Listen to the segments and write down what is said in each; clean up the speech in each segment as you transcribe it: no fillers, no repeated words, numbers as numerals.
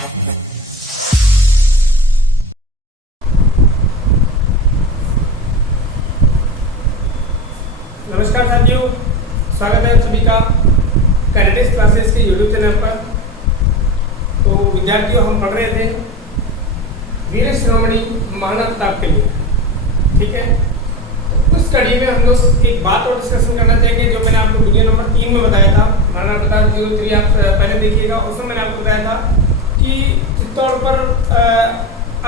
नमस्कार साथियों, स्वागत है आप सभी का कैरेटिस क्लासेस के यूट्यूब चैनल पर। तो विद्यार्थियों, हम पढ़ रहे थे वीर शिरोमणि महाराणा प्रताप के लिए, ठीक है। तो उस कड़ी में हम लोग एक बात और डिस्कशन करना चाहेंगे, जो मैंने आपको वीडियो नंबर 3 में बताया था। महाराणा प्रताप 03 आप पहले देखिएगा। उसमें मैंने आपको बताया था कि चित्तौड़ पर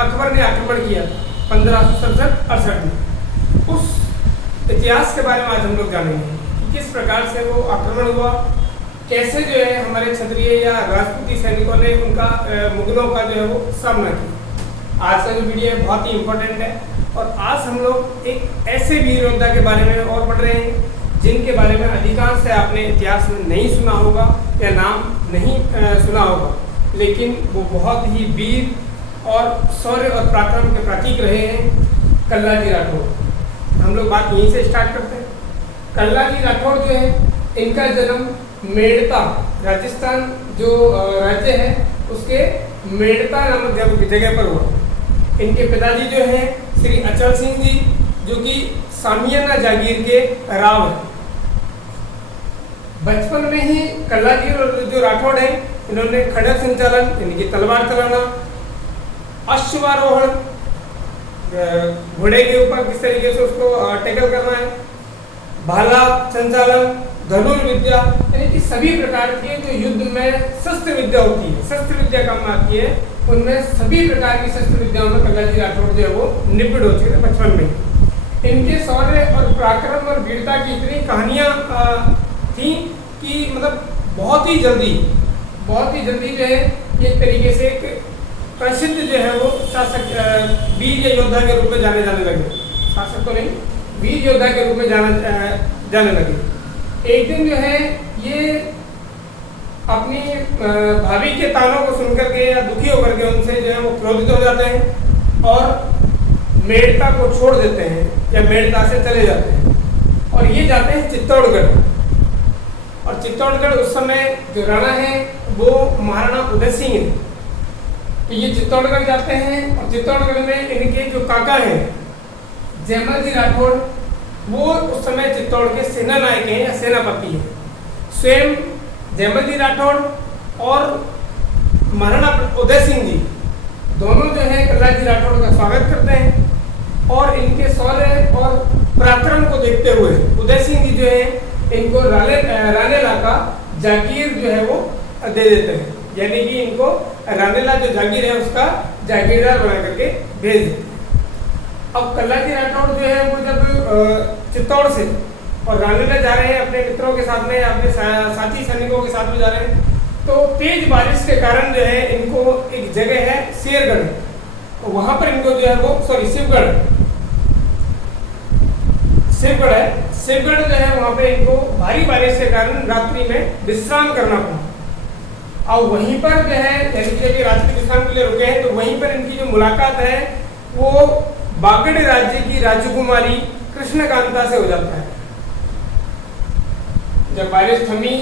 अकबर ने आक्रमण किया 1567-68 में। उस इतिहास के बारे में आज हम लोग जानेंगे कि किस प्रकार से वो आक्रमण हुआ, कैसे जो है हमारे क्षत्रिय या राजपूती सैनिकों ने उनका मुगलों का जो है वो सामना किया। आज का जो वीडियो है बहुत ही इम्पोर्टेंट है, और आज हम लोग एक ऐसे वीर योद्धा के बारे में और पढ़ रहे हैं जिनके बारे में अधिकांश से आपने इतिहास में नहीं सुना होगा या नाम नहीं सुना होगा, लेकिन वो बहुत ही वीर और शौर्य और पराक्रम के प्रतीक रहे हैं। कल्लाजी राठौड़। हम लोग बात यहीं से स्टार्ट करते हैं। कल्लाजी राठौड़ जो है, इनका जन्म मेड़ता, राजस्थान जो राज्य है उसके मेड़ता नामक जगह पर हुआ। इनके पिताजी जो हैं श्री अचल सिंह जी, जो कि सामियाना जागीर के राव हैं। बचपन में ही कल्लाजी जो राठौड़ हैं, इन्होंने खड़ग संचालन यानी कि तलवार चलाना, अश्वारोहण, घोड़े के ऊपर किस तरीके से उसको टैकल करना है, भाला संचालन, धनुर्विद्या, यानी कि सभी प्रकार के जो युद्ध में शस्त्र विद्या होती है, शस्त्र विद्या काम आती है, उनमें सभी प्रकार की शस्त्र विद्याओं में कल्लाजी राठौड़ जो है वो निपुण हो चुके थे बचपन में। इनके शौर्य और पराक्रम और वीरता की इतनी कहानियां थी कि मतलब बहुत ही जल्दी जो है एक तरीके से एक प्रसिद्ध जो है वो शासक, वीर या योद्धा के रूप में जाने लगे। शासक तो नहीं, वीर योद्धा के रूप में जाने लगे। एक दिन जो है ये अपनी भाभी के तानों को सुनकर के या दुखी होकर के उनसे जो है वो क्रोधित हो जाते हैं और मेड़ता को छोड़ देते हैं या मेड़ता से चले जाते हैं, और ये जाते हैं चित्तौड़गढ़। और चित्तौड़गढ़ उस समय जो राणा है वो महाराणा उदय सिंह है। तो ये चित्तौड़गढ़ जाते हैं, और चित्तौड़गढ़ में इनके जो काका हैं जयमल जी राठौड़, वो उस समय चित्तौड़ के सेना नायक हैं या सेनापति हैं। स्वयं जयमल जी राठौड़ और महाराणा उदय सिंह जी दोनों जो है कल्लाजी राठौड़ का स्वागत करते हैं, और इनके शौर्य और पराक्रम को देखते हुए उदय सिंह जी जो है इनको रानेला का जागीर जो है वो दे देते हैं, यानी कि इनको रानेला जो जागीर है उसका जागीरदार बना करके भेज देते हैं। अब कल्लाजी राठौड़ जो है वो जब चित्तौड़ से और रानेला जा रहे हैं अपने मित्रों के साथ में, अपने साथी सैनिकों के साथ में जा रहे हैं, तो तेज बारिश के कारण जो है इनको एक जगह है शेरगढ़, वहां पर इनको जो है वो शिवगढ़ है, शिवगढ़ जो है वहां पे इनको भारी बारिश के कारण रात्रि में विश्राम करना पड़ा। और वहीं पर जो है यानी कि रात्रि विश्राम के लिए रुके हैं, तो वहीं पर इनकी जो मुलाकात है वो बागड़ राज्य की राजकुमारी कृष्णकांता से हो जाता है। जब बारिश थमी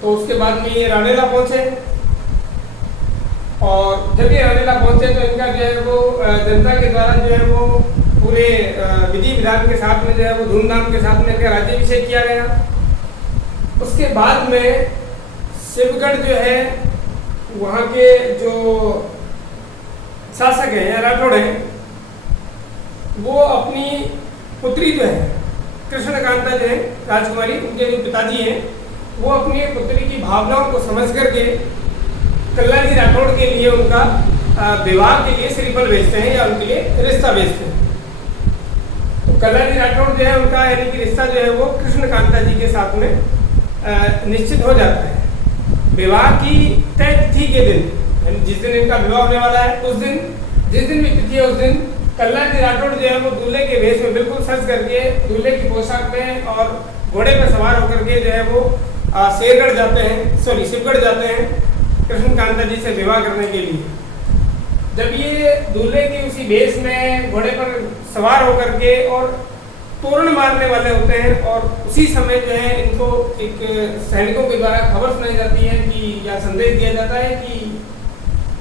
तो उसके बाद में ये रानेला पहुंचे, और जब ये रानेला पहुंचे तो इनका जो है वो जनता के द्वारा जो है वो पूरे विधि विधान के साथ में जो है वो धूमधाम के साथ में इनका राज्याभिषेक किया गया। उसके बाद में शिवगढ़ जो है वहाँ के जो शासक हैं या राठौड़ हैं, वो अपनी पुत्री जो है कृष्णकांता जो है राजकुमारी, उनके जो पिताजी हैं, वो अपनी पुत्री की भावनाओं को समझ करके कल्लाजी राठौड़ के लिए उनका विवाह के लिए श्रीफल भेजते हैं या उनके लिए रिश्ता भेजते हैं। तो कल्लाजी राठौड़ जो है उनका यानी कि रिश्ता जो है वो कृष्णकांता जी के साथ में निश्चित हो जाता है। विवाह की तय तिथि के दिन, जिस दिन इनका विवाह होने वाला है, उस दिन जिस दिन भी तिथि है उस दिन कल्लाजी राठौड़ जो है वो दूल्हे के वेश में बिल्कुल सज करके दूल्हे की पोशाक में और घोड़े पर सवार होकर के जो है वो शिवगढ़ जाते हैं कृष्णकांता जी से विवाह करने के लिए। जब ये दूल्हे के उसी वेश में घोड़े पर सवार होकर के और तोरण मारने वाले होते हैं, और उसी समय जो है इनको एक सैनिकों के द्वारा खबर सुनाई जाती है कि या संदेश दिया जाता है कि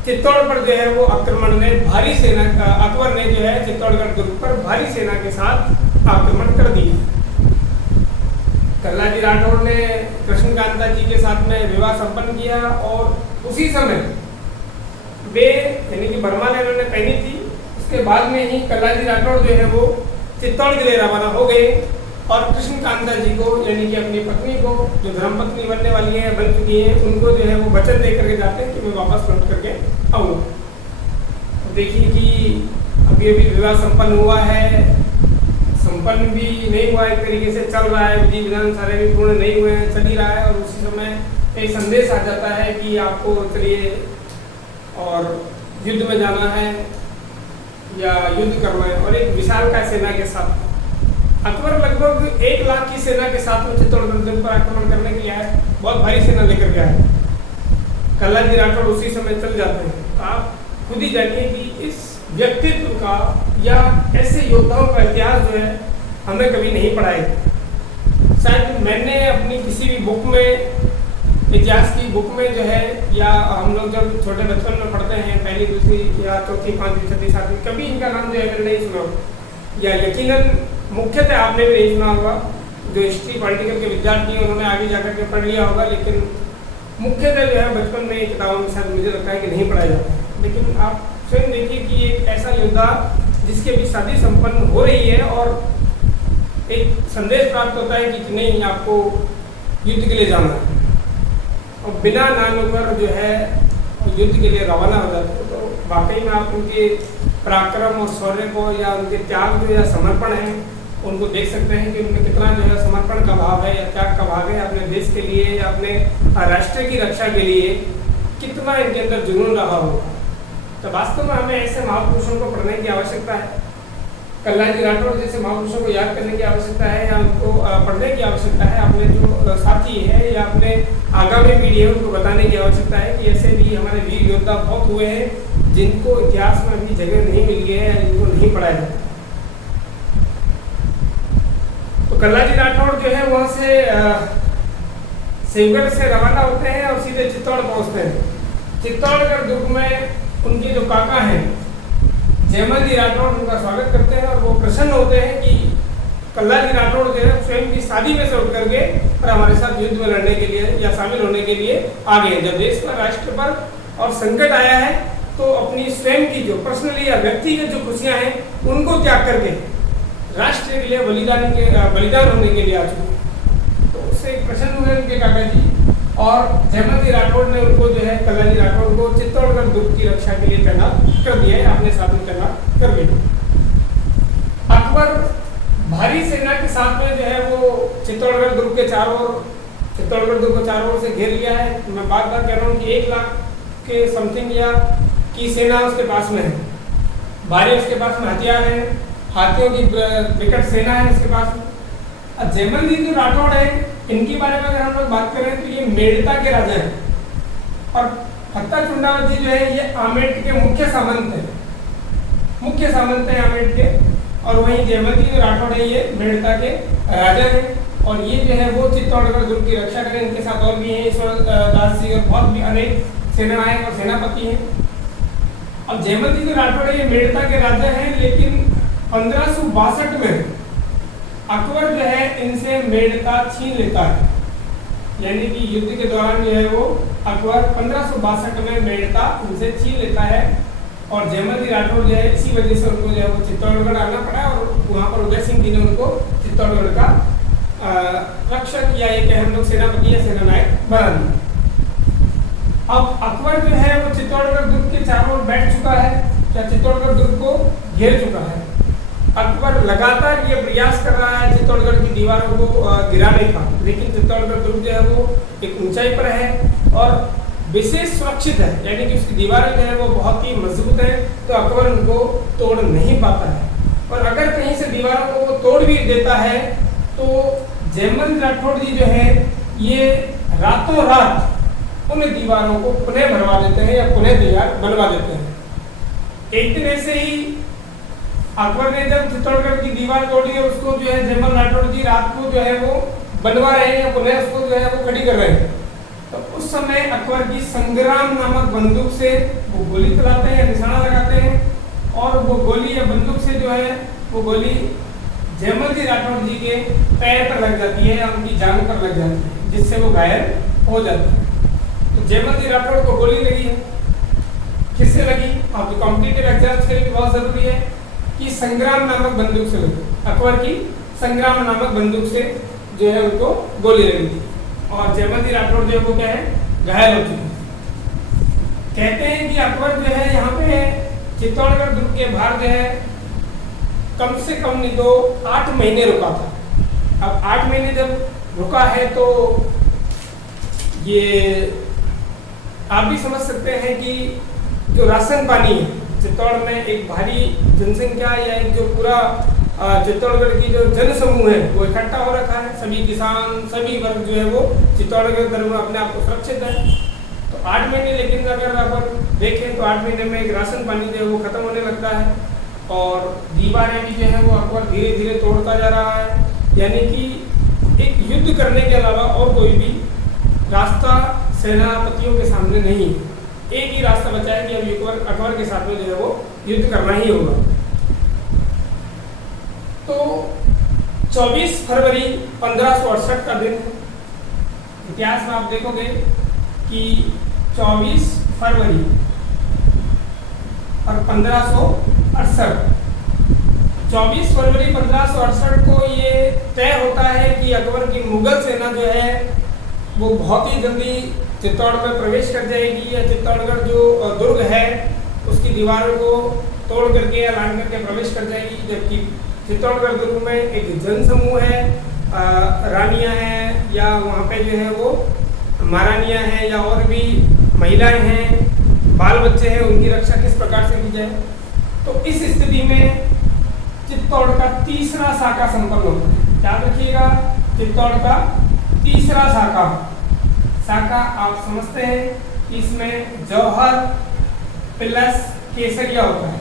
चित्तौड़ पर जो है वो आक्रमण ने भारी सेना, अकबर ने जो है चित्तौड़गढ़ दुर्ग पर भारी सेना के साथ आक्रमण कर दिया। कल्लाजी राठौड़ ने कृष्णकांता जी के साथ में विवाह संपन्न किया और उसी समय वे यानी कि बरमाला इन्होंने पहनी थी। उसके बाद में ही कल्लाजी राठौड़ जो है वो चित्तौड़ के लिए रवाना हो गए और कृष्णकांता जी को यानी कि अपनी पत्नी को, जो धर्मपत्नी बनने वाली है, बन चुकी है, उनको जो है वो वचन दे करके जाते हैं कि मैं वापस लौट करके आऊँगा। देखिए कि अभी अभी विवाह संपन्न हुआ है, संपन्न भी नहीं हुआ, एक तरीके से चल रहा है, विधि विधान सारे भी पूर्ण नहीं हुए हैं, चल ही रहा है। और उसी समय एक संदेश आ जाता है कि आपको चलिए और युद्ध में जाना है या युद्ध करना है। और एक विशालकाय सेना के साथ अकबर लगभग 1 लाख की सेना के साथ में चित्तौड़गढ़ दुर्ग पर आक्रमण करने के लिए आए, बहुत भारी सेना लेकर के आए। कल्लाजी राठौड़ उसी समय चल जाते हैं। आप खुद ही जानिए कि इस व्यक्तित्व का या ऐसे योद्धाओं का इतिहास जो है हमें कभी नहीं पढ़ा है। शायद मैंने अपनी किसी भी बुक में, इतिहास की बुक में जो है, या हम लोग जब छोटे बचपन में पढ़ते हैं, पहली, दूसरी या चौथी, पांचवी, छठी, सातवीं, कभी इनका नाम जो है मैंने नहीं सुना, या यकीनन मुख्यतः आपने भी नहीं सुना होगा। जो हिस्ट्री पॉलिटिकल के विद्यार्थी हैं उन्होंने आगे जाकर के पढ़ लिया होगा, लेकिन मुख्यतः जो है बचपन में किताबों में शायद मुझे लगता है कि नहीं पढ़ाया जाता है। लेकिन आप स्वयं देखिए कि एक ऐसा योद्धा जिसके भी शादी संपन्न हो रही है और एक संदेश प्राप्त होता है कि नहीं, आपको युद्ध के लिए जाना है, और बिना नाम पर जो है युद्ध के लिए रवाना हो जाते हैं। तो वाकई में आप उनके पराक्रम और शौर्य को या उनके त्याग जो या समर्पण है उनको देख सकते हैं कि उनमें कितना जो है समर्पण का भाव है या त्याग का भाव है अपने देश के लिए या अपने राष्ट्र की रक्षा के लिए, कितना इनके अंदर जुनून रहा होगा। तो वास्तव में हमें ऐसे महापुरुषों को पढ़ने की आवश्यकता है। कल्लाजी राठौड़ जैसे महापुरुषों को याद करने की आवश्यकता है या उनको पढ़ने की आवश्यकता है। अपने जो साथी है या अपने आगामी पीढ़ी है उनको बताने की आवश्यकता है कि ऐसे भी हमारे वीर योद्धा बहुत हुए हैं जिनको इतिहास में अभी जगह नहीं मिली है या जिनको नहीं पढ़ाया जाता। तो कल्लाजी राठौड़ जो है वहाँ से शिवगढ़ से रवाना होते हैं और सीधे चित्तौड़ पहुँचते हैं। चित्तौड़गढ़ दुर्ग में उनके जो काका हैं जयमल जी राठौड़ उनका स्वागत करते हैं और वो प्रसन्न होते हैं कि कल्लाजी राठौड़ जो है स्वयं की शादी में से उठ करके और हमारे साथ युद्ध में लड़ने के लिए या शामिल होने के लिए आ गए। जब देश पर, राष्ट्र पर और संकट आया है तो अपनी स्वयं की जो पर्सनली या व्यक्तिगत जो खुशियां हैं उनको त्याग करके राष्ट्र के लिए बलिदान होने के लिए आ चुके। तो उससे प्रसन्न हुए उनके काका जी और जयमल जी राठौड़ ने उनको जो है कल्लाजी राठौड़ को चित्तौड़गढ़ दुर्ग की रक्षा के लिए तैनात कर दिया है, अपने साथ में तैनात कर दिया। अकबर भारी सेना के साथ में जो है वो चित्तौड़गढ़ दुर्ग के चारों ओर से घेर लिया है। मैं बार बार कह रहा हूँ कि 1 लाख के समथिंग या की सेना उसके पास में है। भारी उसके पास में हथियार है, हाथियों की विकट सेना है उसके पास में। अब जयमल जी जो राठौड़ है इनके बारे में अगर हम लोग बात करें तो ये मेड़ता के राजा हैं और फत्ता चुंडावत जी जो है ये आमेट के मुख्य सामंत हैं आमेट के। और वहीं जयमल जी जो राठौड़ है ये मेड़ता के राजा हैं और ये जो है वो चित्तौड़गढ़ दुर्ग की रक्षा करें। इनके साथ और भी हैं ईश्वर दास जी और बहुत भी अनेक सेनानायक और सेनापति हैं। अब जयमल जी जो राठौड़ है ये मेड़ता के राजा हैं, लेकिन 1562 में अकबर जो है इनसे मेड़ता छीन लेता है। यानी कि युद्ध के दौरान जो है वो अकबर 1562 में मेड़ता उनसे छीन लेता है और जयमल जी राठौड़ जो है इसी वजह से उनको जो है वो चित्तौड़गढ़ आना पड़ा और वहाँ पर उदय सिंह जी ने उनको चित्तौड़गढ़ का रक्षक या ये हम लोग सेनापति या सेनानायक बना दिया। अब अकबर जो है वो चित्तौड़गढ़ दुर्ग के चारों ओर बैठ चुका है या चित्तौड़गढ़ दुर्ग को घेर चुका है। अकबर लगातार ये प्रयास कर रहा है चित्तौड़गढ़ की दीवारों को गिराने का, लेकिन चित्तौड़गढ़ दुर्ग जो है वो एक ऊंचाई पर है और विशेष सुरक्षित है, यानी कि उसकी दीवारें जो है वो बहुत ही मजबूत है, तो अकबर उनको तोड़ नहीं पाता है। और अगर कहीं से दीवारों को वो तोड़ भी देता है तो जयमल राठौड़ जी जो है ये रातों रात उन दीवारों को पुनः भरवा देते हैं या पुनः तैयार बनवा देते हैं। एक दिन ऐसे ही अकबर ने जब चित्तौड़गढ़ की दीवार तोड़ी है उसको जो है जयमल राठौड़ जी रात को जो है वो बनवा रहे हैं, पुनः उसको जो है वो खड़ी कर रहे हैं। तो उस समय अकबर की संग्राम नामक बंदूक से वो गोली चलाते हैं, निशाना लगाते हैं और वो गोली या बंदूक से जो है वो गोली जयमल जी राठौर जी के पैर पर लग जाती है या उनकी जांघ पर लग जाती है, जिससे वो घायल हो जाते हैं। तो जयमल जी राठौर को गोली लगी है, किससे लगी? आप कॉम्पिटिटिव एग्जाम्स के लिए बहुत जरूरी है कि संग्राम नामक बंदूक से लगी। अकबर की संग्राम नामक बंदूक से जो है उनको गोली लगी थी और जयमल जी राठौर जो है वो क्या है, घायल हो चुके। कहते हैं कि अकबर जो है यहाँ पे चित्तौड़गढ़ दुर्ग के बाहर जो है कम से कम नहीं तो 8 महीने रुका था। अब 8 महीने जब रुका है तो ये आप भी समझ सकते हैं कि जो राशन पानी है चित्तौड़ में, एक भारी जनसंख्या या एक जो पूरा चित्तौड़गढ़ की जो जन समूह है वो इकट्ठा हो रखा है। सभी किसान, सभी वर्ग जो है वो चित्तौड़गढ़ दर में अपने आप को सुरक्षित है। तो 8 महीने, लेकिन अगर अपन देखें तो 8 महीने में एक राशन पानी जो है वो खत्म होने लगता है और दीवारें भी जो है वो अकबर धीरे धीरे तोड़ता जा रहा है। यानी कि एक युद्ध करने के अलावा और कोई भी रास्ता सेनापतियों के सामने नहीं है। एक ही रास्ता बचा है कि अब अकबर के साथ में जो है वो युद्ध करना ही होगा। तो 24 फरवरी 1568 का दिन, इतिहास में आप देखोगे कि 24 फरवरी और 1568, 24 फरवरी 1568 को ये तय होता है कि अकबर की मुगल सेना जो है वो बहुत ही जल्दी चित्तौड़ में प्रवेश कर जाएगी या चित्तौड़गढ़ जो दुर्ग है उसकी दीवारों को तोड़ करके या लांघ करके प्रवेश कर जाएगी। जबकि चित्तौड़गढ़ दुर्ग में एक जन समूह है, रानियां हैं या वहाँ पे जो है वो महारानियां हैं या और भी महिलाएं हैं, बाल बच्चे हैं, उनकी रक्षा किस प्रकार से की जाए। तो इस स्थिति में चित्तौड़ का तीसरा साका संपन्न होता है। याद रखिएगा, चित्तौड़ का तीसरा साका आप समझते हैं कि इसमें जौहर प्लस केसरिया होता है।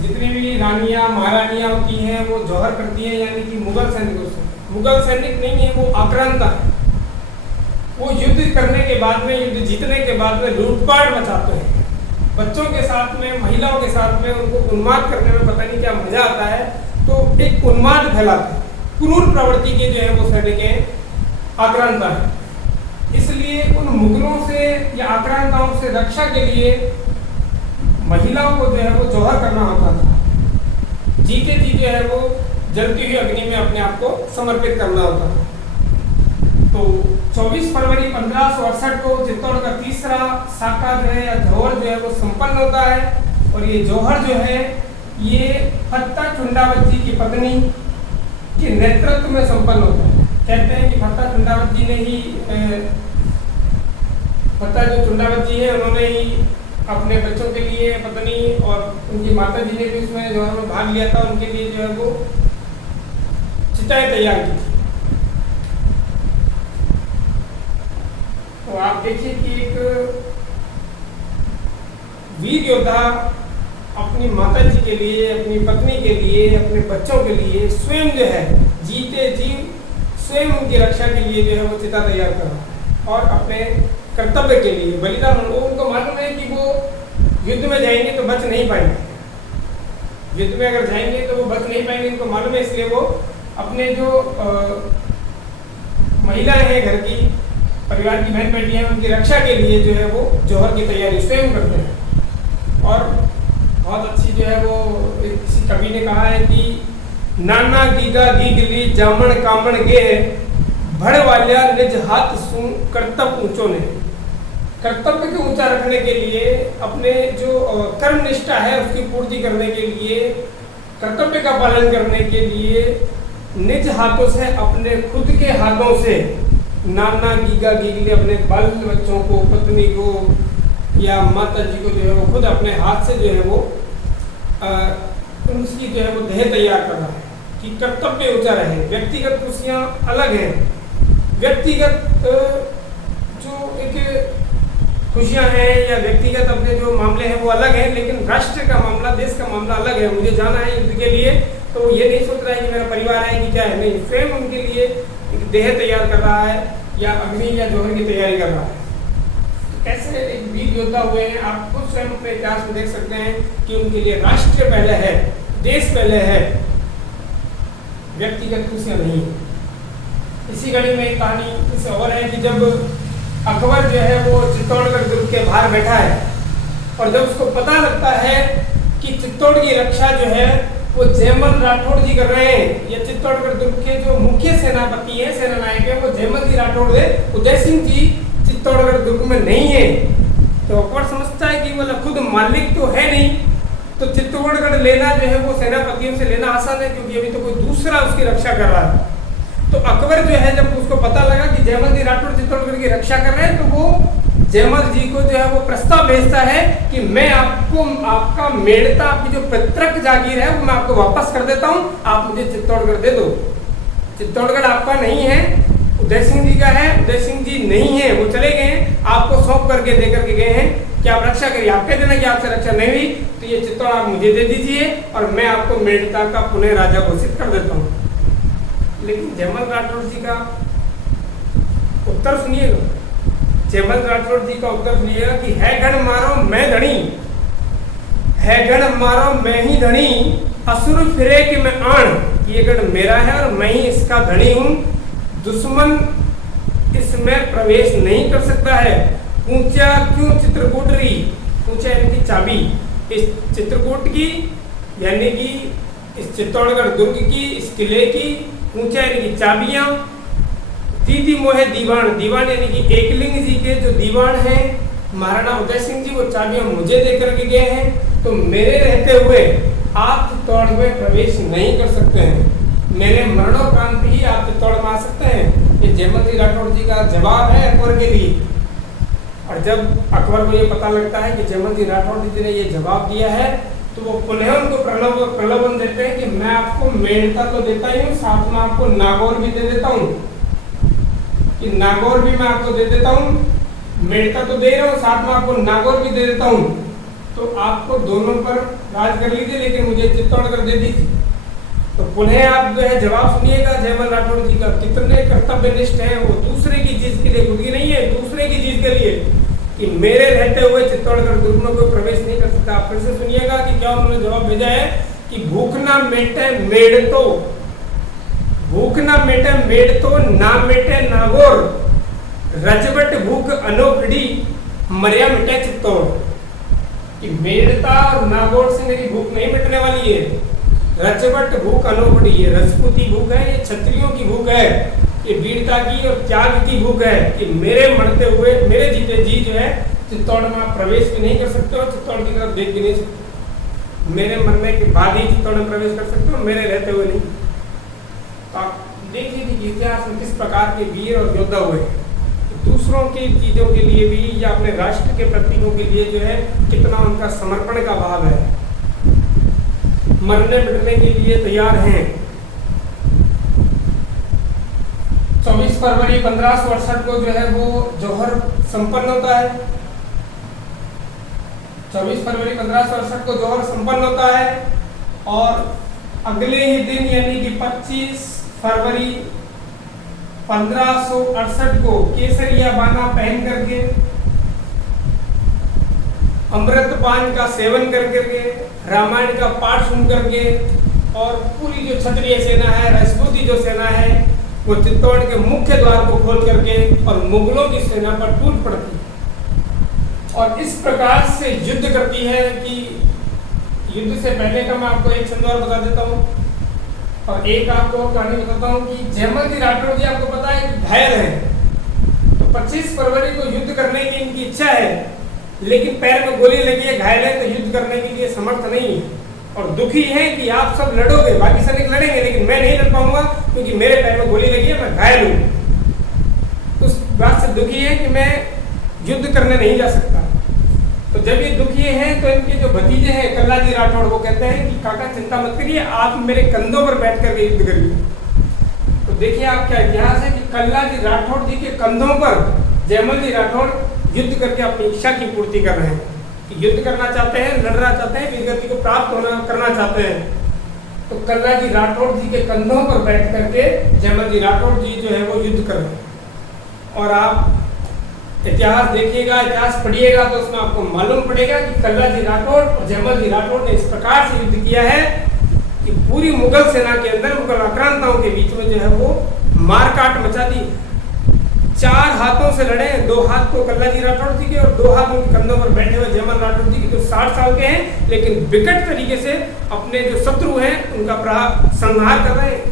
जितनी भी रानियां महारानियां होती हैं वो जौहर करती हैं, यानी कि मुगल सैनिकों से। मुगल सैनिक नहीं है, वो आक्रांता है। वो युद्ध करने के बाद में, युद्ध जीतने के बाद में लूटपाट मचाते हैं, बच्चों के साथ में, महिलाओं के साथ में, उनको उन्माद करने में पता नहीं क्या मजा आता है। तो एक उन्माद फैलाते हैं, क्रूर प्रवृत्ति के जो है वो सैनिक आक्रांता है। इसलिए उन मुगलों से या आक्रांताओं से रक्षा के लिए महिलाओं को जो है वो जौहर करना होता था। जीते जी जो है वो जलती हुई अग्नि में अपने आप को समर्पित करना होता था। तो 24 फरवरी 1568 को चित्तौड़ का तीसरा साका जो है या जौहर जो है वो संपन्न होता है। और ये जौहर जो है ये फत्ता चुंडावत जी की पत्नी के नेतृत्व में संपन्न होता है। कहते हैं कि फत्ता चुंडावत जी ने ही फत्ता जो चुंडावत जी है उन्होंने ही अपने बच्चों के लिए, पत्नी और उनकी माता जी ने भी उसमें जौहर में भाग लिया था, उनके लिए जो है वो चिताएं तैयार की थी। तो आप देखिए कि एक वीर योद्धा अपनी माता जी के लिए, अपनी पत्नी के लिए, अपने बच्चों के लिए स्वयं जो है जीते जी स्वयं उनकी रक्षा के लिए जो है वो चिता तैयार कर रहा है और अपने कर्तव्य के लिए बलिदान। उनको मालूम है कि वो युद्ध में जाएंगे तो बच नहीं पाएंगे, युद्ध में अगर जाएंगे तो वो बच नहीं पाएंगे, इनको मालूम है। इसलिए वो अपने जो महिलाएं हैं, घर की परिवार की बहन बेटी हैं, उनकी रक्षा के लिए जो है वो जौहर की तैयारी स्वयं करते हैं। और बहुत अच्छी जो है वो किसी कवि ने कहा है कि नाना गीगा गीगली जामण कामण गे भड़ वाल्या निज हाथ सु कर्तव्य ऊंचों ने। कर्तव्य को ऊंचा रखने के लिए, अपने जो कर्म निष्ठा है उसकी पूर्ति करने के लिए, कर्तव्य का पालन करने के लिए निज हाथों से, अपने खुद के हाथों से नाना गीगा गीगली अपने बाल बच्चों को, पत्नी को या माता जी को जो है वो खुद अपने हाथ से जो है वो उसकी जो है वो देह तैयार कर रहा है कि कर्तव्य ऊंचा रहे। व्यक्तिगत खुशियाँ अलग हैं, व्यक्तिगत जो एक खुशियाँ हैं या व्यक्तिगत अपने जो मामले हैं वो अलग हैं, लेकिन राष्ट्र का मामला, देश का मामला अलग है। मुझे जाना है युद्ध के लिए तो ये नहीं सोच रहा है कि मेरा परिवार है कि क्या है, नहीं, स्वयं उनके लिए एक देह तैयार कर रहा है या अग्नि या जौहर की तैयारी कर रहा है। कैसे एक वीर योद्धा हुए हैं, आप खुद स्वयं अपने इतिहास में देख सकते हैं कि उनके लिए राष्ट्र पहले है, देश पहले है, व्यक्तिगत खुशियां नहीं। इसी कड़ी में एक कहानी कुछ और है कि जब अकबर जो है वो चित्तौड़गढ़ दुर्ग के बाहर बैठा है और जब उसको पता लगता है कि चित्तौड़ की रक्षा जो है वो जयमल राठौड़ जी कर रहे हैं, या चित्तौड़गढ़ दुर्ग के जो मुख्य सेनापति है, सेना नायक है, वो जयमल जी राठौड़ है, उदय सिंह जी चित्तौड़गढ़ दुर्ग में नहीं है। तो अकबर समझता है कि मतलब खुद मालिक तो है नहीं, तो चित्तौड़गढ़ लेना जो है वो सेनापतियों से लेना आसान है, क्योंकि अभी तो कोई दूसरा उसकी रक्षा कर रहा है। तो अकबर जो है जब उसको पता लगा कि जयमल जी राठौड़ चित्तौड़गढ़ की रक्षा कर रहे हैं, तो वो जयमल जी को जो है वो प्रस्ताव भेजता है कि मैं आपको आपका मेड़ता, आपकी जो पैतृक जागीर है वो मैं आपको वापस कर देता हूँ, आप मुझे चित्तौड़गढ़ दे दो। चित्तौड़गढ़ आपका नहीं है, उदय सिंह जी का है, उदय सिंह जी नहीं है, वो चले गए हैं, आपको सौंप करके दे करके गए हैं कि आप रक्षा करिए। आप कह देना कि आपसे रक्षा नहीं हुई तो ये चित्तौड़ आप मुझे दे दीजिए और मैं आपको मेड़ता का पुनः राजा घोषित कर देता हूँ। लेकिन जयमल राठौड़ जी का उत्तर सुनिएगा, जयमल राठौड़ जी का उत्तर सुनिएगा कि है गण मारो मैं धनी, है गण मारो मैं ही धनी, असुर फिरे कि मैं आण, ये गण मेरा है और मैं ही इसका धनी हूँ, दुश्मन इसमें प्रवेश नहीं कर सकता है। ऊंचा क्यों चित्रकूटरी, ऊंचा यानी कि चाबी इस चित्रकूट की, यानी कि इस चित्तौड़गढ़ दुर्ग की, इस किले की, ऊंचा यानी कि चाबियां, दीदी मोहे दीवान, दीवान यानी कि एकलिंग जी के जो दीवान हैं महाराणा उदय सिंह जी, वो चाबियां मुझे दे करके गए हैं, तो मेरे रहते हुए आप चित्तौड़ में प्रवेश नहीं कर सकते हैं, मेरे मरणोपरांत ही आप चित्तौड़ में आ सकते हैं। ये जयमल जी राठौड़ जी का जवाब है अकबर के लिए। और जब अकबर को ये पता लगता है कि जयमल जी राठौड़ जी ने ये जवाब दिया है, तो वो पुनः उनको प्रलोभन देते हैं कि मैं आपको मेड़ता तो देता ही हूँ, साथ में आपको नागौर भी दे देता हूँ, कि नागौर भी मैं आपको दे देता हूँ, मेड़ता तो दे रहा हूँ, साथ में आपको नागौर भी दे देता हूँ, तो आपको दोनों पर राज कर लीजिए, लेकिन मुझे चित्तौड़गढ़ दे दीजिए। तो पुनः आप जो है जवाब सुनिएगा जयमल राठौड़ जी का, कितने कर्तव्यनिष्ठ हैं वो, दूसरे की चीज के लिए, खुद की नहीं है, दूसरे की चीज के लिए, कि मेरे रहते हुए चित्तौड़गढ़ दुर्ग में कोई प्रवेश नहीं कर सकता। आप फिर से सुनिएगा कि क्या उन्होंने जवाब भेजा है कि भूख ना मेटे मेड़तो, भूख ना मेटे मेड़तो, ना मेटे नागौर, रजबट भूख अनोखड़ी, मरिया मिटे चित्तौड़। कि मेड़ता और नागौर से मेरी भूख नहीं मिटने वाली है, रजबट भूख अनोखड़ी, ये रजपूती भूख है, ये क्षत्रियों की भूख है, ये वीरता की और त्याग की भूख है, कि मेरे मरते हुए, मेरे जीते जी जो है चित्तौड़ में आप प्रवेश भी नहीं कर सकते हो, चित्तौड़ की तरफ देख भी नहीं सकते, मेरे मरने के बाद ही चित्तौड़ में प्रवेश कर सकते हो, मेरे रहते हुए नहीं। तो आप देख लीजिए कि इतिहास में किस प्रकार के वीर और योद्धा हुए, दूसरों की चीजों के लिए भी या अपने राष्ट्र के प्रतीकों के लिए जो है कितना उनका समर्पण का भाव है, मरने मिटने के लिए तैयार हैं। 24 फरवरी 1568 को जो है वो जौहर संपन्न होता है, 24 फरवरी 1568 को जौहर संपन्न होता है, और अगले ही दिन यानी कि 25 फरवरी 1568 को केसरिया बाना पहन करके, अमृतपान का सेवन करके, रामायण का पाठ सुन करके, और पूरी जो क्षत्रिय सेना है, राजपूती जो सेना है, वो चित्तौड़ के मुख्य द्वार को खोल करके और मुगलों की सेना पर टूट पड़ती है और इस प्रकार से युद्ध करती है कि युद्ध से पहले का मैं आपको एक संदर्भ बता देता हूँ और एक आपको कहानी बताता हूँ कि जयमल जी राठौड़ जी आपको पता है कि घायल है, तो 25 फरवरी को युद्ध करने की इनकी इच्छा है, लेकिन पैर में गोली लगी है, घायल है, तो युद्ध करने के लिए समर्थ नहीं है और दुखी है कि आप सब लड़ोगे, बाकी सैनिक लड़ेंगे, लेकिन मैं नहीं लड़ पाऊंगा क्योंकि मेरे पैर में गोली लगी है, मैं घायल हूँ। उस बात से दुखी है कि मैं युद्ध करने नहीं जा सकता। तो जब ये दुखी हैं तो इनके जो भतीजे हैं कल्ला जी राठौड़, वो कहते हैं कि काका चिंता मत करिए, आप मेरे कंधों पर बैठ करके युद्ध करिए। तो देखिए आप क्या इतिहास है कि कल्ला जी राठौड़ जी के कंधों पर जयमल जी राठौड़ युद्ध करके अपनी इच्छा की पूर्ति कर रहे हैं कि युद्ध करना चाहते हैं, लड़ना चाहते हैं, वीरगति को प्राप्त करना चाहते हैं। तो कल्ला जी राठौड़ जी के कंधों पर बैठ करके जयमल जी राठौड़ जी जो है वो युद्ध कर रहे हैं। और आप इतिहास देखिएगा, इतिहास पढ़िएगा तो उसमें आपको मालूम पड़ेगा कि कल्ला जी राठौड़ और जयमल जी राठौड़ ने इस प्रकार से युद्ध किया है कि पूरी मुगल सेना के अंदर, मुगल आक्रांताओं के बीच में जो है वो मारकाट मचा दी। 4 हाथों से लड़े, 2 हाथ तो कल्ला जी राठौड़ जी के और 2 हाथ उनके कंधों पर बैठे हुए जयमल राठौड़ जी के, जो 60 साल के हैं, लेकिन विकट तरीके से अपने जो शत्रु हैं उनका संहार कर रहे हैं।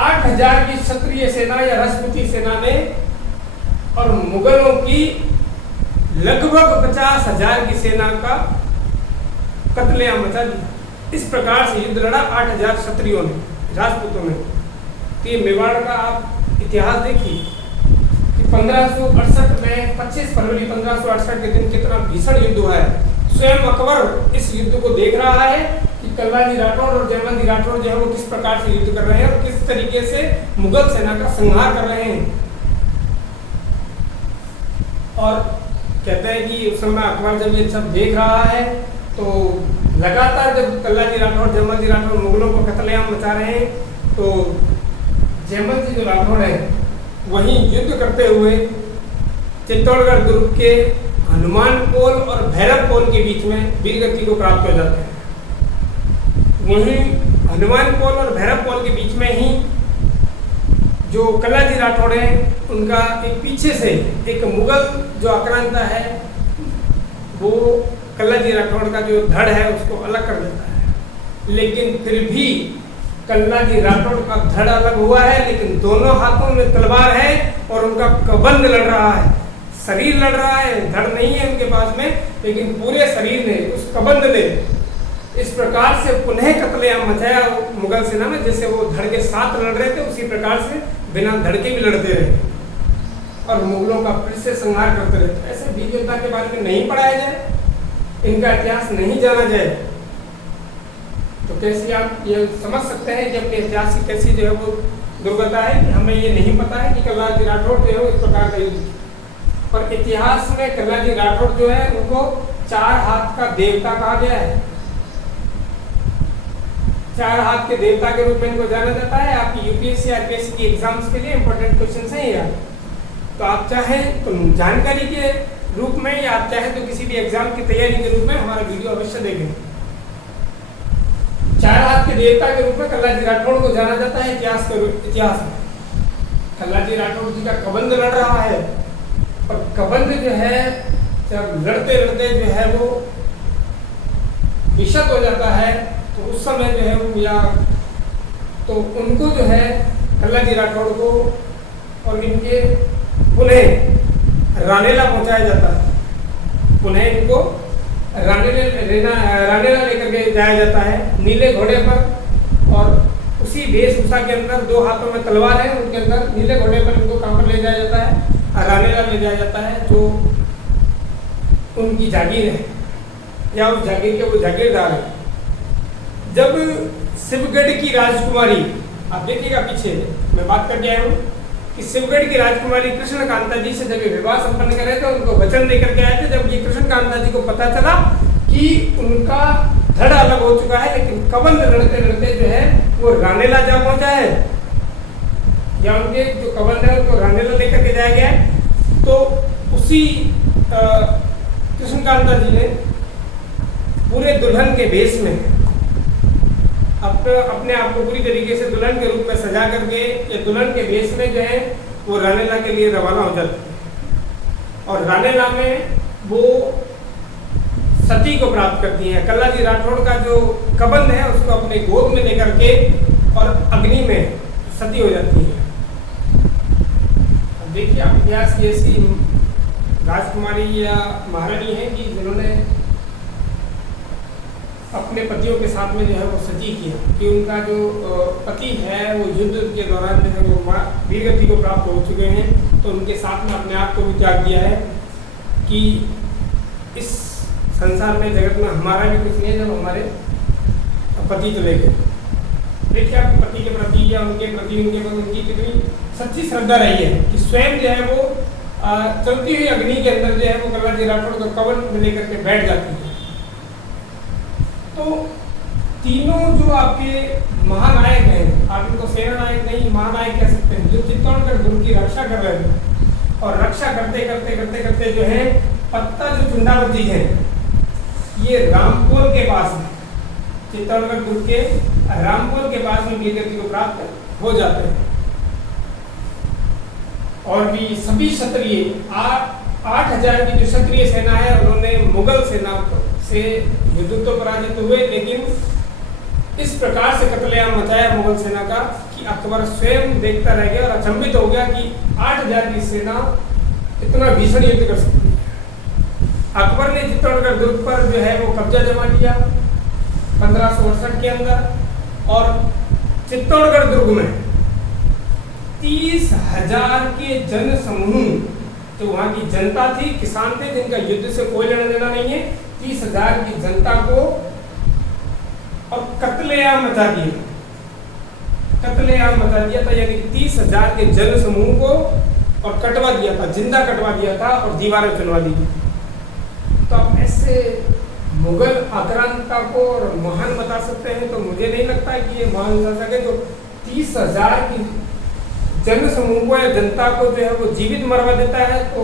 8000 की क्षत्रिय सेना या राजपूती सेना ने और मुगलों की लगभग 50,000 की सेना का कत्लेआम मचा दिया। इस प्रकार से युद्ध लड़ा 8000 क्षत्रियों ने, राजपूतों ने। तो ये मेवाड़ का आप इतिहास देखिए कि 1568 में 25 फरवरी 1568 के दिन कितना भीषण युद्ध हुआ है। स्वयं अकबर इस युद्ध को देख रहा है कि कल्ला जी राठौड़ और जयमल जी राठौड़ जो है वो किस प्रकार से युद्ध कर रहे हैं और किस तरीके से मुगल सेना का संहार कर रहे हैं। और कहते हैं कि उस समय अकबर जब ये सब देख रहा है तो लगातार जब कल्ला जी राठौड़ जयमल जी राठौड़ मुगलों को कत्लेआम मचा रहे हैं, तो जयमल जी जो राठौड़ है वहीं युद्ध करते हुए चित्तौड़गढ़ दुर्ग के हनुमान पोल और भैरव पोल के बीच में वीरगति को प्राप्त हो जाते हैं। वहीं हनुमान पोल और भैरव पोल के बीच में ही जो कल्ला जी राठौड़ है उनका एक पीछे से एक मुगल जो आक्रांता है वो कल्ला जी राठौड़ का जो धड़ है उसको अलग कर देता है। लेकिन फिर भी कल्ला जी राठौड़ का धड़ अलग हुआ है, लेकिन दोनों हाथों में तलवार है और उनका कबंध लड़ रहा है, शरीर लड़ रहा है, धड़ नहीं है उनके पास में, लेकिन पूरे शरीर ने, उस कबंध ने इस प्रकार से पुनः कत्लेआम मचाया मुगल सेना में। जैसे वो धड़ के साथ लड़ रहे थे उसी प्रकार से बिना धड़ के भी लड़ते रहे और मुगलों का फिर से संहार करते रहे। ऐसे वीर योद्धा के बारे में नहीं पढ़ाया जाए, इनका इतिहास नहीं जाना जाए तो कैसे आप ये समझ सकते हैं कि अपने इतिहास की कैसी जो है वो दुर्गता है कि हमें ये नहीं पता है कि कल्ला जी राठौड़ जो है इस प्रकार का युद्ध। और इतिहास में कल्ला जी राठौड़ जो है उनको 4 हाथ का देवता कहा गया है। 4 हाथ के देवता के रूप में इनको जाना जाता है। आपकी यूपीएससी आरपीएससी की एग्जाम्स के लिए इंपॉर्टेंट क्वेश्चन है यार, तो आप चाहें तो जानकारी के रूप में या आप चाहें तो किसी भी एग्जाम की तैयारी के रूप में हमारा वीडियो अवश्य देखें। 4 हाथ के देवता के रूप में कल्ला जी राठौड़ को जाना जाता है इतिहास में। कल्ला जी राठौड़ जी का कबंध लड़ रहा है और कबंध जो है जब लड़ते लड़ते जो है वो विषत हो जाता है तो उस समय जो है वो या तो उनको जो है कल्ला जी राठौड़ को और इनके पुनः रानेला पहुंचाया जाता है। पुनः इनको रानेला लेकर के जाया जाता है नीले घोड़े पर, और उसी वेशभूषा के अंदर 2 हाथों में तलवार है, उनके अंदर नीले घोड़े पर इनको कहाँ पर ले जाया जाता है, रानेला ले जाया जाता है जो उनकी जागीर है या उस जागीर के वो जागीरदार है। जब शिवगढ़ की राजकुमारी, आप देखिएगा पीछे मैं बात करके आया हूँ कि शिवगढ़ की राजकुमारी कृष्णकांता जी से जब ये विवाह संपन्न कर रहे थे, उनको वचन देकर के आए थे। जब ये कृष्णकांता जी को पता चला कि उनका धड़ अलग हो चुका है, लेकिन कबंध लड़ते लड़ते जो है वो रानेला जा पहुंचा है या उनके जो कबंध है उनको रानेला लेकर के जाया गया है, तो उसी कृष्णकांता जी ने पूरे दुल्हन के वेश में अपने आप को पूरी तरीके से दुल्हन के रूप में सजा करके या दुल्हन के वेश में जो है वो रानेला के लिए रवाना हो जाती है और रानेला में वो सती को प्राप्त करती हैं। कल्ला जी राठौड़ का जो कबंध है उसको अपने गोद में लेकर के और अग्नि में सती हो जाती है। अब देखिए आप इतिहास की ऐसी राजकुमारी या महारानी है कि जिन्होंने अपने पतियों के साथ में जो है वो सती किया कि उनका जो पति है वो युद्ध के दौरान जो है वो वीरगति को प्राप्त हो चुके हैं, तो उनके साथ में अपने आप को भी त्याग दिया है कि इस संसार में जगत में हमारा भी कुछ नहीं है जब हमारे पति चले गए। देखिए आप पति के प्रति या उनके प्रति उनकी कितनी सच्ची श्रद्धा रही है कि स्वयं जो है वो चलती हुई अग्नि के अंदर जो है वो कल्ला जी राठौड़ का कबंध लेकर के बैठ जाती है। तो तीनों जो आपके महानायक हैं, आप इनको सेना नायक नहीं महानायक कह सकते हैं, जो चित्तौड़गढ़ दुर्ग की रक्षा कर रहे थे और रक्षा करते करते करते करते जो है पत्ता जो चुंडावती है ये रामपुर के पास है, चित्तौड़गढ़ दुर्ग के रामपुर के पास में वीरगति को प्राप्त हो जाते हैं। और भी सभी क्षत्रिय 8,000 की जो क्षत्रिय सेना है उन्होंने मुगल सेना से युद्ध तो पराजित हुए, लेकिन इस प्रकार से कत्लेआम मचाया मुगल सेना का कि अकबर स्वयं देखता रह गया और अचंभित हो गया कि 8,000 की सेना इतना भीषण युद्ध कर सकती है। अकबर ने चित्तौड़गढ़ दुर्ग पर जो है वो कब्जा जमा लिया 1568 के अंदर और चित्तौड़गढ़ दुर्ग में 30,000 के जन समूह, तो वहां की जनता थी, किसान थे जिनका युद्ध से कोई लेना देना नहीं है, 30,000 की जनता को और कत्लेआम मचा दिया, कत्लेआम मचा दिया था, यानी 30,000 के जन समूह को और कटवा दिया था, जिंदा कटवा दिया था और दीवारें चुनवा दी थी। तो आप ऐसे मुगल आक्रांता को और महान बता सकते हैं, तो मुझे नहीं लगता है कि ये महान शासक है जो 30,000 की जन समूह को या जनता को जो है वो जीवित मरवा देता है। तो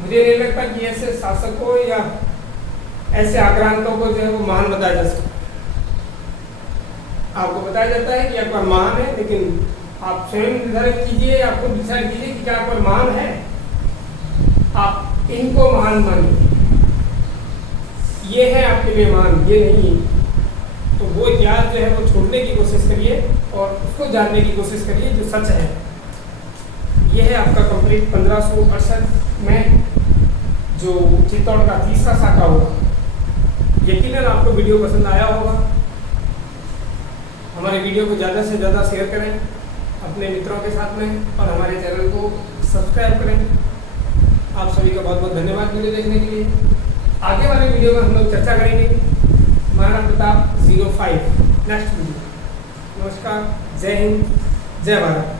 मुझे नहीं लगता कि ऐसे शासकों या ऐसे आक्रांतों को जो है वो महान बताया जा सकता है। आपको बताया जाता है कि अकबर महान है, लेकिन आप स्वयं निर्धारित कीजिए या खुद डिसाइड कीजिए कि क्या अकबर महान है। आप इनको महान मानिए, ये है आपके लिए महान, ये नहीं। तो वो इतिहास जो है वो छोड़ने की कोशिश करिए और उसको जानने की कोशिश करिए जो सच है। ये है आपका कंप्लीट 1568 में जो चित्तौड़ का तीसरा साका होगा। यकीनन आपको वीडियो पसंद आया होगा। हमारे वीडियो को ज़्यादा से ज़्यादा शेयर करें अपने मित्रों के साथ में और हमारे चैनल को सब्सक्राइब करें। आप सभी का बहुत बहुत धन्यवाद वीडियो देखने के लिए। आगे वाले वीडियो में हम लोग चर्चा करेंगे महाराणा प्रताप 05 नेक्स्ट वीडियो। नमस्कार, जय हिंद, जय भारत।